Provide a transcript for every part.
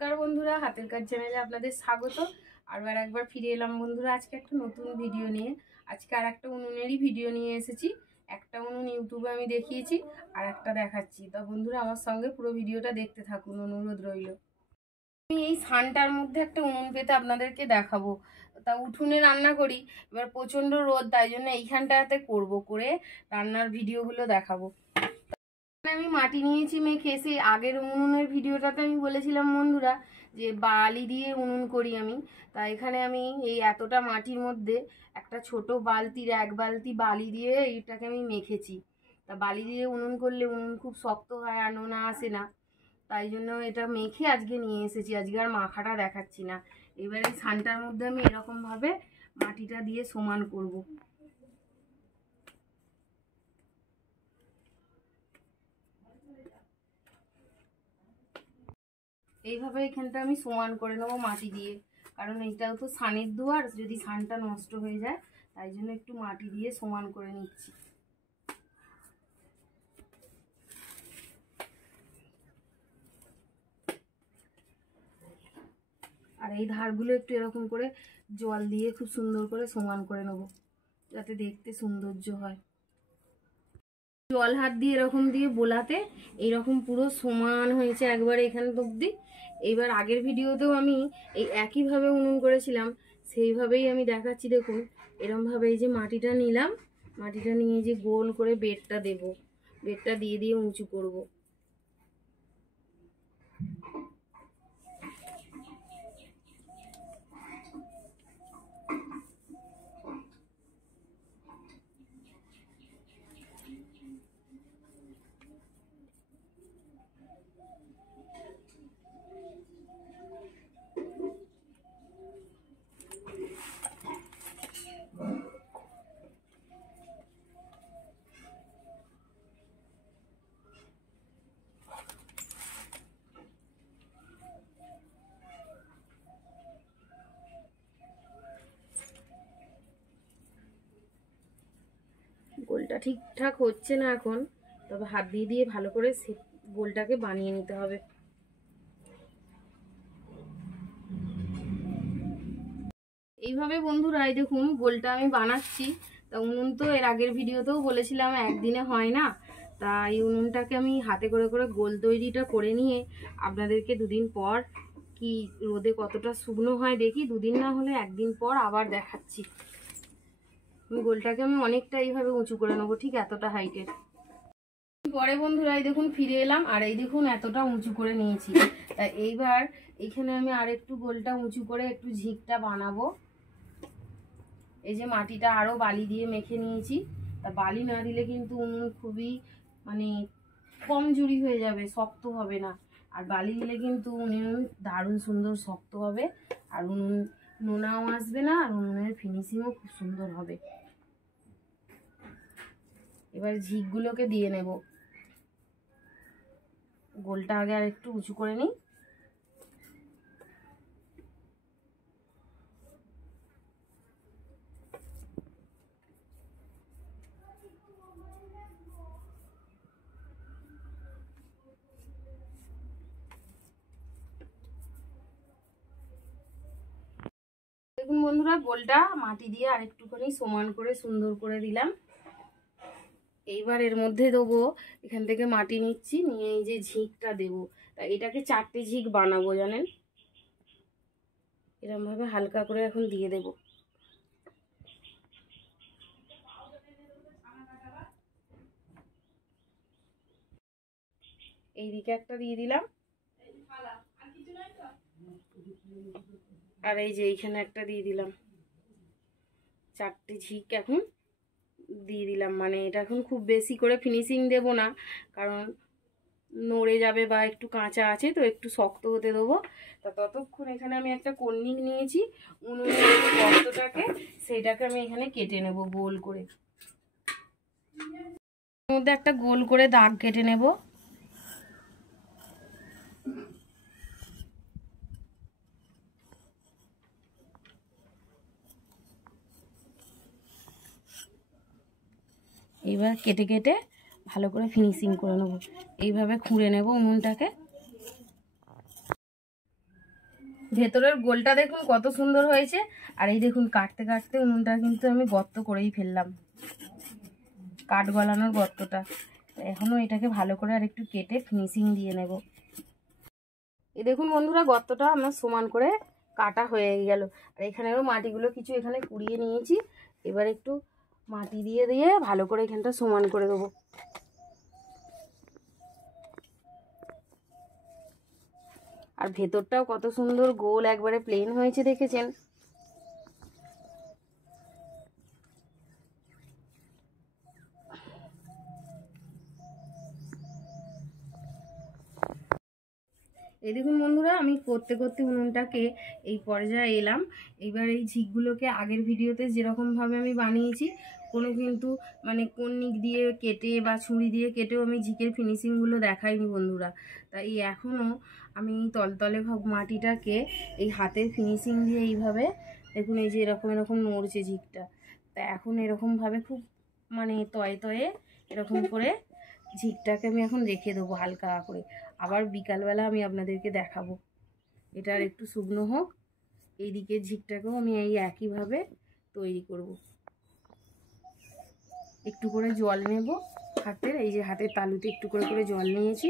নমস্কার বন্ধুরা, হাতের কাজ চ্যানেলে আপনাদের স্বাগত। আর একবার ফিরে এলাম বন্ধুরা আজকে একটা নতুন ভিডিও নিয়ে। আজকে আর একটা উনুনেরই ভিডিও নিয়ে এসেছি। একটা উনুন ইউটিউবে আমি দেখিয়েছি, আর একটা দেখাচ্ছি। তা বন্ধুরা আমার সঙ্গে পুরো ভিডিওটা দেখতে থাকুন, অনুরোধ রইল। আমি এই সানটার মধ্যে একটা উনুন পেতে আপনাদেরকে দেখাবো। তা উঠোনে রান্না করি, এবার প্রচণ্ড রোদ, তাই জন্য এইখানটাতে করে রান্নার ভিডিওগুলো দেখাবো। আমি মাটি নিয়েছি মেখে। সেই আগের উনুনের ভিডিওটাতে আমি বলেছিলাম বন্ধুরা যে বালি দিয়ে উনুন করি আমি। তা এখানে আমি এই এতটা মাটির মধ্যে একটা ছোট বালতির 1 বালতি বালি দিয়ে এইটাকে আমি মেখেছি। তা বালি দিয়ে উনুন করলে উনুন খুব শক্ত হয় আর নোনা আসে না, তাই জন্য এটা মেখে আজকে নিয়ে এসেছি। আজকে আর মাখাটা দেখাচ্ছি না। এবার এই সানটার মধ্যে আমি এরকমভাবে মাটিটা দিয়ে সমান করব। এইভাবে এখানটা আমি সমান করে নেবো মাটি দিয়ে, কারণ এইটাও তো সানের দুয়ার, যদি সানটা নষ্ট হয়ে যায়, তাই জন্য একটু মাটি দিয়ে সমান করে নিচ্ছি। আর এই ধারগুলো একটু এরকম করে জল দিয়ে খুব সুন্দর করে সমান করে নেব, যাতে দেখতে সৌন্দর্য হয়। জল হাত দিয়ে এরকম দিয়ে বোলাতে এইরকম পুরো সমান হয়েছে একবারে এখানে অবধি। এইবার আগের ভিডিওতেও আমি এই একইভাবে উনুন করেছিলাম, সেইভাবেই আমি দেখাচ্ছি। দেখুন এরমভাবে এই যে মাটিটা নিলাম, মাটিটা নিয়ে যে গোল করে বেডটা দেব, বেডটা দিয়ে দিয়ে উঁচু করব। গোলটা ঠিকঠাক হচ্ছে না এখন, তবে হাত দিয়ে দিয়ে ভালো করে গোলটাকে বানিয়ে নিতে হবে। এইভাবে বন্ধুরা এই দেখুন গোলটা আমি বানাচ্ছি। তা উনুন তো এর আগের ভিডিওতেও বলেছিলাম একদিনে হয় না, তা এই উনুনটাকে আমি হাতে করে করে গোল তৈরিটা করে নিয়ে আপনাদেরকে দুদিন পর কি রোদে কতটা শুকনো হয় দেখি, দুদিন না হলে একদিন পর আবার দেখাচ্ছি। গোলটাকে আমি অনেকটা এইভাবে উঁচু করে নেবো, ঠিক এতটা হাইটের। পরে বন্ধুরা এই দেখুন ফিরে এলাম, আর এই দেখুন এতটা উঁচু করে নিয়েছি। তা এইবার এখানে আমি আর একটু গোলটা উঁচু করে একটু ঝিকটা বানাবো। এই যে মাটিটা আরও বালি দিয়ে মেখে নিয়েছি। তা বালি না দিলে কিন্তু উনুন খুবই মানে কমজোরি হয়ে যাবে, শক্ত হবে না। আর বালি দিলে কিন্তু উনুন দারুণ সুন্দর শক্ত হবে, আর উনুন নোনাও আসবে না, আর উনুনের ফিনিশিংও খুব সুন্দর হবে। এবার ঝিকগুলোকে দিয়ে নেব। গোলটা আগে আর একটু উঁচু করে নিই। দেখুন বন্ধুরা গোলটা মাটি দিয়ে আর একটুখানি সমান করে সুন্দর করে দিলাম। এইবার এর মধ্যে দেবো, এখান থেকে মাটি নিচ্ছি, নিয়ে এই যে ঝিকটা দেবো। তা এটাকে 4টে ঝিক বানাবো জানেন, এরমভাবে হালকা করে এখন দিয়ে দেব। এইদিকে একটা দিয়ে দিলাম, আর এই যে এইখানে একটা দিয়ে দিলাম। 4টে ঝিক এখন দিয়ে দিলাম। মানে এটা এখন খুব বেশি করে ফিনিশিং দেব না, কারণ নড়ে যাবে বা একটু কাঁচা আছে, তো একটু শক্ত হতে দেবো। তা ততক্ষণ এখানে আমি একটা কর্নিক নিয়েছি উনুনের গর্তটাকে, সেইটাকে আমি এখানে কেটে নেব গোল করে। এর মধ্যে একটা গোল করে দাগ কেটে নেব। এইবার কেটে কেটে ভালো করে ফিনিশিং করে নেব। এইভাবে খুঁড়ে নেব উনুনটাকে। ভেতরের গোলটা দেখুন কত সুন্দর হয়েছে। আর এই দেখুন কাটতে কাটতে উনুনটা কিন্তু আমি গর্ত করেই ফেললাম, কাঠ গলানোর গর্তটা। এখনও এটাকে ভালো করে আর একটু কেটে ফিনিশিং দিয়ে নেব। এই দেখুন বন্ধুরা, গর্তটা আমার সমান করে কাটা হয়ে গেল। আর এখানেও মাটিগুলো কিছু এখানে কুড়িয়ে নিয়েছি। এবার একটু মাটি দিয়ে দিয়ে ভালো করে এখানটা সমান করে দেবো। আর ভেতরটাও কত সুন্দর গোল একবারে প্লেন হয়েছে, দেখেছেন? এই দেখুন বন্ধুরা, আমি করতে করতে উনুনটাকে এই পর্যায়ে এলাম। এবার এই ঝিকগুলোকে আগের ভিডিওতে যেরকমভাবে আমি বানিয়েছি, কোনো কিন্তু মানে কর্নিক দিয়ে কেটে বা ছুরি দিয়ে কেটেও আমি ঝিকের ফিনিশিংগুলো দেখাইনি বন্ধুরা। তাই এখনও আমি তলতলে মাটিটাকে এই হাতের ফিনিশিং দিয়ে এইভাবে দেখুন, এই যে এরকম এরকম নড়ছে ঝিকটা। তা এখন এরকমভাবে খুব মানে তয়ে তয়ে এরকম করে ঝিকটাকে আমি এখন রেখে দেবো হালকা করে। আবার বিকালবেলা আমি আপনাদেরকে দেখাবো। এটা আর একটু শুকনো হোক। এই দিকের ঝিকটাকেও আমি এই একইভাবে তৈরি করব। একটু করে জল নেব হাতের, এই যে হাতের তালুতে একটু করে করে জল নিয়েছি।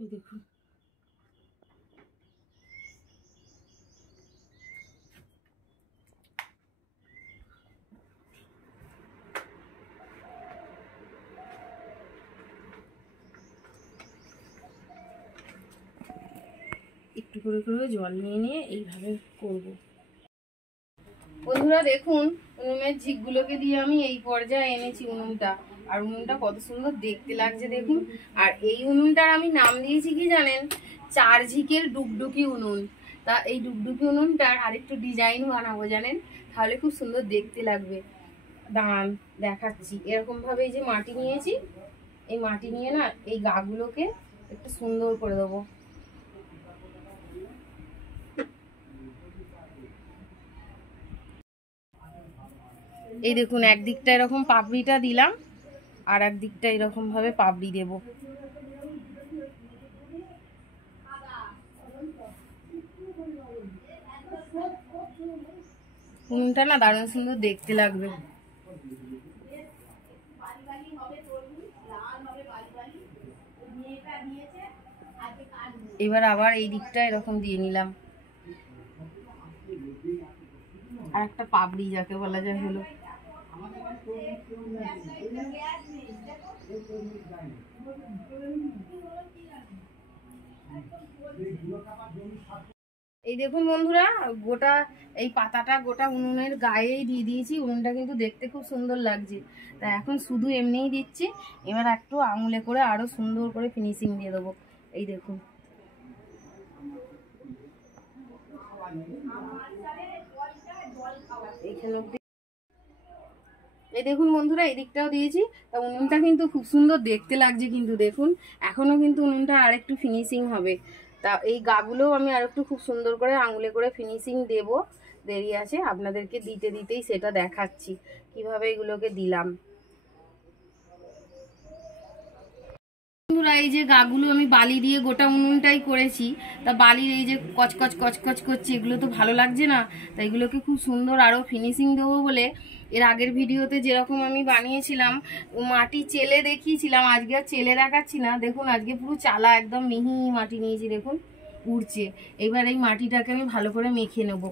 এই দেখুন, একটু করে করে জল নিয়ে নিয়ে এইভাবে করব। বন্ধুরা দেখুন, উনুনের ঝিকগুলোকে দিয়ে আমি এই পর্যায়ে এনেছি উনুনটা। আর উনুনটা কত সুন্দর দেখতে লাগছে দেখুন। আর এই উনুনটার আমি নাম দিয়েছি কি জানেন? 4 ঝিকের ডুগডুগি উনুন। তা এই ডুগডুগি উনুনটার আরেকটু ডিজাইন বানাবো জানেন, তাহলে খুব সুন্দর দেখতে লাগবে। দাঁড়ান দেখাচ্ছি। এরকমভাবে এই যে মাটি নিয়েছি, এই মাটি নিয়ে না এই গাগুলোকে একটু সুন্দর করে দেবো। এই দেখুন, একদিকটা এরকম পাপড়িটা দিলাম, আর একদিকটা এরকম ভাবে পাপড়ি দেব। উনুনটা না দারুণ সুন্দর দেখতে লাগবে। এবার আবার এই দিকটা এরকম দিয়ে নিলাম, আর একটা পাপড়ি যাকে বলা যায় হলো। এই দেখুন বন্ধুরা, গোটা এই পাতাটা গোটা উনুনের গায়েই দিয়ে দিয়েছি। উনুনটা কিন্তু দেখতে খুব সুন্দর লাগছে। তা এখন শুধু এমনিই দিচ্ছি। এবার একটু আঙুলে করে আরো সুন্দর করে ফিনিশিং দিয়ে দেবো। এই দেখুন, এই দেখুন বন্ধুরা, এই দিকটাও দিয়েছি। তা উনুনটা কিন্তু খুব সুন্দর দেখতে লাগছে, কিন্তু দেখুন এখনো কিন্তু উনুনটা আরেকটু ফিনিশিং হবে। তা এই গাগুলোও আমি আরেকটু খুব সুন্দর করে আঙুলে করে ফিনিশিং দেব, দেরি আছে। আপনাদেরকে দিতে দিতেই সেটা দেখাচ্ছি কিভাবে এগুলোকে দিলাম। বন্ধুরা, এই যে গাগুলো আমি বালি দিয়ে গোটা উনুনটাই করেছি। তা বালির এই যে কচকচ কচকচ করছে, এগুলো তো ভালো লাগছে না। তা এগুলোকে খুব সুন্দর আরও ফিনিশিং দেবো বলে এর আগের ভিডিওতে যেরকম আমি বানিয়েছিলাম মাটি চেলে দেখিয়েছিলাম, আজকে আর চেলে দেখাচ্ছি না। দেখুন আজকে পুরো চালা একদম মিহি মাটি নিয়েছি, দেখুন উড়ছে। এবার এই মাটিটাকে আমি ভালো করে মেখে নেব।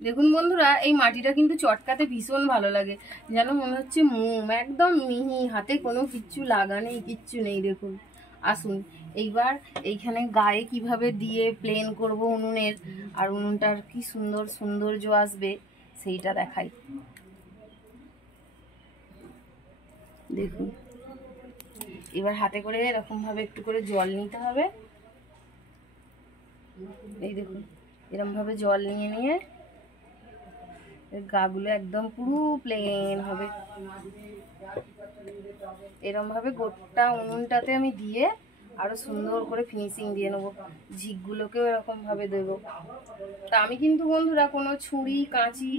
দেখুন বন্ধুরা, এই মাটিটা কিন্তু চটকাতে ভীষণ ভালো লাগে, যেন মনে হচ্ছে মোম, একদম মিহি, হাতে কোনো কিচ্ছু লাগা নেই, কিচ্ছু নেই। দেখুন, আসুন এইবার এইখানে গায়ে কিভাবে দিয়ে প্লেন করব উনুনের, আর উনুনটার কি সুন্দর সৌন্দর্য আসবে সেইটা দেখাই। দেখুন, এবার হাতে করে এরকমভাবে একটু করে জল নিতে হবে। এই দেখুন, এরকমভাবে জল নিয়ে নিয়ে গাগুলো একদম পুরো প্লেন হবে। এরকম ভাবে গোটা উনুনটাতে আমি দিয়ে আরও সুন্দর করে ফিনিশিং দিয়ে নেবো, ঝিকগুলোকেও এরকমভাবে দেবো। তা আমি কিন্তু বন্ধুরা কোনো ছুরি কাঁচি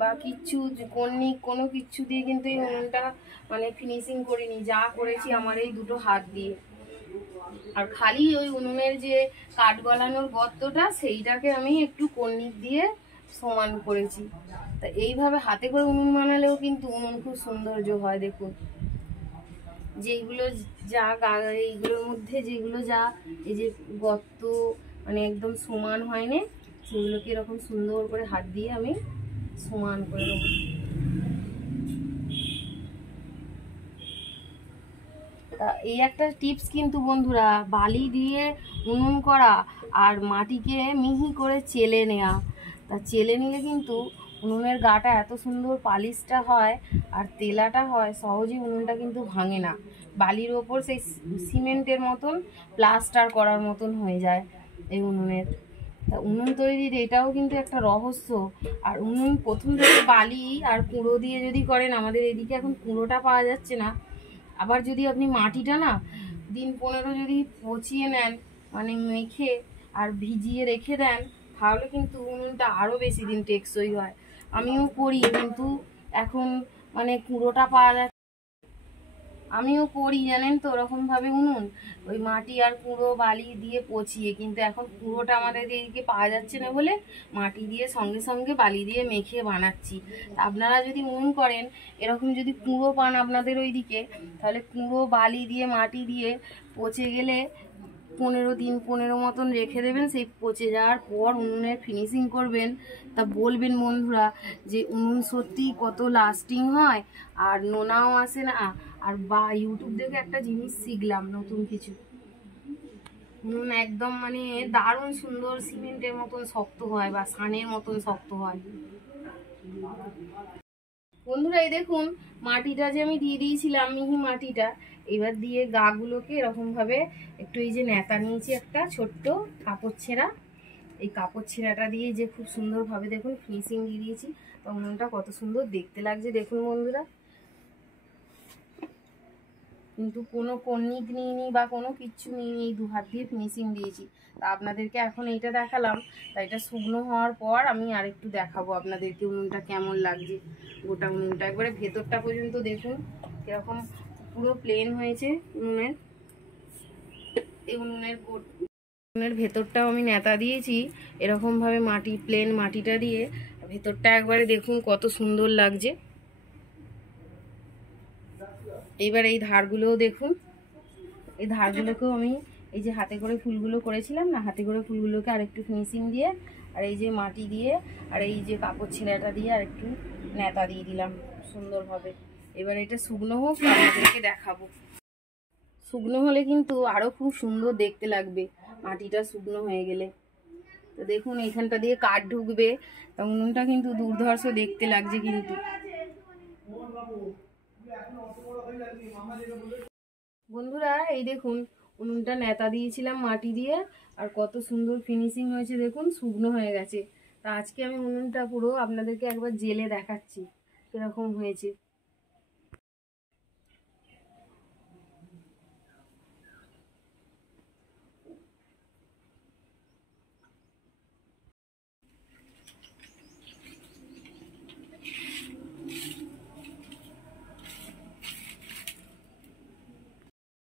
বা কিচ্ছু কর্নিক কোনো কিচ্ছু দিয়ে কিন্তু এই উনুনটা মানে ফিনিশিং করিনি, যা করেছি আমার এই দুটো হাত দিয়ে। আর খালি ওই উনুনের যে কাঠ গলানোর গর্তটা সেইটাকে আমি একটু কর্নিক দিয়ে সমান করেছি। তা এইভাবে হাতে করে উনুন বানালেও কিন্তু উনুন খুব সৌন্দর্য হয়। দেখুন যেগুলো যা এইগুলোর মধ্যে যেগুলো যা এই যে গর্ত মানে একদম সমান হয়নি, সেগুলোকে এরকম সুন্দর করে হাত দিয়ে আমি সমান করে নেব। তা এই একটা টিপস কিন্তু বন্ধুরা, বালি দিয়ে উনুন করা আর মাটিকে মিহি করে চেলে নেওয়া। তা চেলে নিলে কিন্তু উনুনের গাটা এত সুন্দর পালিশটা হয় আর তেলাটা হয়, সহজেই উনুনটা কিন্তু ভাঙে না। বালির ওপর সেই সিমেন্টের মতন প্লাস্টার করার মতন হয়ে যায় এই উনুনের। তা উনুন তৈরির এটাও কিন্তু একটা রহস্য। আর উনুন প্রথম থেকে বালি আর কুঁড়ো দিয়ে যদি করেন, আমাদের এদিকে এখন কুঁড়োটা পাওয়া যাচ্ছে না, আবার যদি আপনি মাটিটা না দিন 15 যদি পচিয়ে নেন মানে মেখে আর ভিজিয়ে রেখে দেন, তাহলে কিন্তু উনুনটা আরও বেশি দিন টেকসই হয়। আমিও করি, কিন্তু এখন মানে কুঁড়োটা পাওয়া যায়, আমিও করি জানেন তো ওরকমভাবে উনুন ওই মাটি আর কুঁড়ো বালি দিয়ে পচিয়ে, কিন্তু এখন কুঁড়োটা আমাদের এদিকে পাওয়া যাচ্ছে না বলে মাটি দিয়ে সঙ্গে সঙ্গে বালি দিয়ে মেখে বানাচ্ছি। আপনারা যদি উনুন করেন এরকম যদি কুঁড়ো পান আপনাদের ওইদিকে, তাহলে কুঁড়ো বালি দিয়ে মাটি দিয়ে পচে গেলে 15 দিন 15 মতন রেখে দেবেন। সেই পচে যাওয়ার পর উনুনের ফিনিশিং করবেন, তা বলবেন বন্ধুরা যে উনুন সত্যি কত লাস্টিং হয় আর নোনাও আসে না। আর বা ইউটিউব দেখে একটা জিনিস শিখলাম নতুন কিছু, উনুন একদম মানে দারুণ সুন্দর সিমেন্টের মতন শক্ত হয় বা সানের মতন শক্ত হয়। বন্ধুরা এই দেখুন মাটিটা যে আমি দিয়ে দিয়েছিলাম মিহি মাটিটা, এবার দিয়ে গাগুলোকে এরকমভাবে একটু এই যে নেতা নিয়েছি একটা ছোট্ট কাপড় ছেঁড়া, এই কাপড় ছেঁড়াটা দিয়ে যে খুব সুন্দরভাবে দেখুন ফিনিশিং দিয়ে দিয়েছি। তো উনুনটা কত সুন্দর দেখতে লাগছে দেখুন বন্ধুরা, কিন্তু কোনো কর্নিক নিইনি বা কোনো কিচ্ছু নিইনি, এই 2 হাত দিয়ে ফিনিশিং দিয়েছি। তা আপনাদেরকে এখন এইটা দেখালাম, তাই এটা শুকনো হওয়ার পর আমি আরেকটু দেখাবো আপনাদেরকে উনুনটা কেমন লাগছে। গোটা উনুনটা একবারে ভেতরটা পর্যন্ত দেখুন কিরকম পুরো প্লেন হয়েছে উনুনের। এই উনুনের ভেতরটাও আমি নেতা দিয়েছি এরকমভাবে মাটি প্লেন মাটিটা দিয়ে, ভেতরটা একবারে দেখুন কত সুন্দর লাগছে। এবার এই ধারগুলোও দেখুন, এই ধারগুলোকেও আমি এই যে হাতে করে ফুলগুলো করেছিলাম না, হাতে করে ফুলগুলোকে আরেকটু ফিনিশিং দিয়ে আর এই যে মাটি দিয়ে আর এই যে কাপড় ছেঁড়াটা দিয়ে আর একটু নেতা দিয়ে দিলাম সুন্দরভাবে। এবার এটা শুকনো হোক আপনাদেরকে দেখাবো। শুকনো হলে কিন্তু আরও খুব সুন্দর দেখতে লাগবে মাটিটা শুকনো হয়ে গেলে। তো দেখুন এখানটা দিয়ে কাঠ ঢুকবে, তা উনুনটা কিন্তু দুর্ধর্ষ দেখতে লাগছে কিন্তু। বন্ধুরা এই দেখুন উনুনটা নেতা দিয়েছিলাম মাটি দিয়ে আর কত সুন্দর ফিনিশিং হয়েছে দেখুন, শুকনো হয়ে গেছে। তা আজকে আমি উনুনটা পুরো আপনাদেরকে একবার জেলে দেখাচ্ছি কিরকম হয়েছে।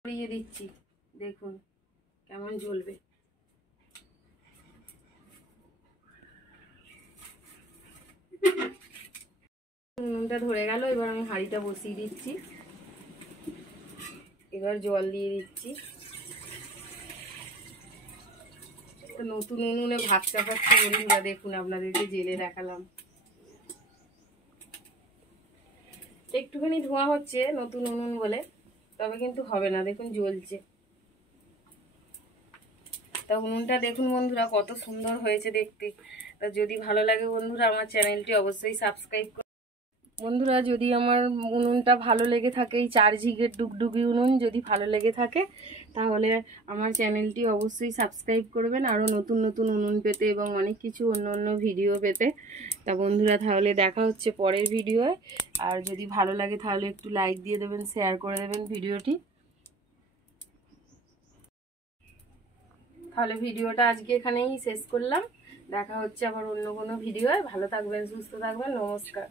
ছড়িয়ে দিচ্ছি দেখুন কেমন জ্বলবে। উনুনটা ধরে গেল, এবার আমি হাঁড়িটা বসিয়ে দিচ্ছি, এবার জল দিয়ে দিচ্ছি। তো নতুন উনুনে ভাত চাপাচ্ছি বন্ধুরা, দেখুন আপনাদেরকে জেলে দেখালাম। একটুখানি ধোঁয়া হচ্ছে নতুন উনুন বলে, তবে কিন্তু হবে না, দেখুন জ্বলছে। তা উনুনটা দেখুন বন্ধুরা কত সুন্দর হয়েছে দেখতে। তা যদি ভালো লাগে বন্ধুরা আমার চ্যানেলটি অবশ্যই সাবস্ক্রাইব করুন। বন্ধুরা যদি আমার উনুনটা ভালো লেগে থাকে, এই 4 ঝিকের ডুগডুগি উনুন যদি ভালো লেগে থাকে, তাহলে আমার চ্যানেলটি অবশ্যই সাবস্ক্রাইব করবেন আরও নতুন নতুন উনুন পেতে এবং অনেক কিছু অন্য অন্য ভিডিও পেতে। তা বন্ধুরা তাহলে দেখা হচ্ছে পরের ভিডিওয়। আর যদি ভালো লাগে তাহলে একটু লাইক দিয়ে দেবেন, শেয়ার করে দেবেন ভিডিওটি। তাহলে ভিডিওটা আজকে এখানেই শেষ করলাম। দেখা হচ্ছে আবার অন্য কোনো ভিডিও। ভালো থাকবেন, সুস্থ থাকবেন, নমস্কার।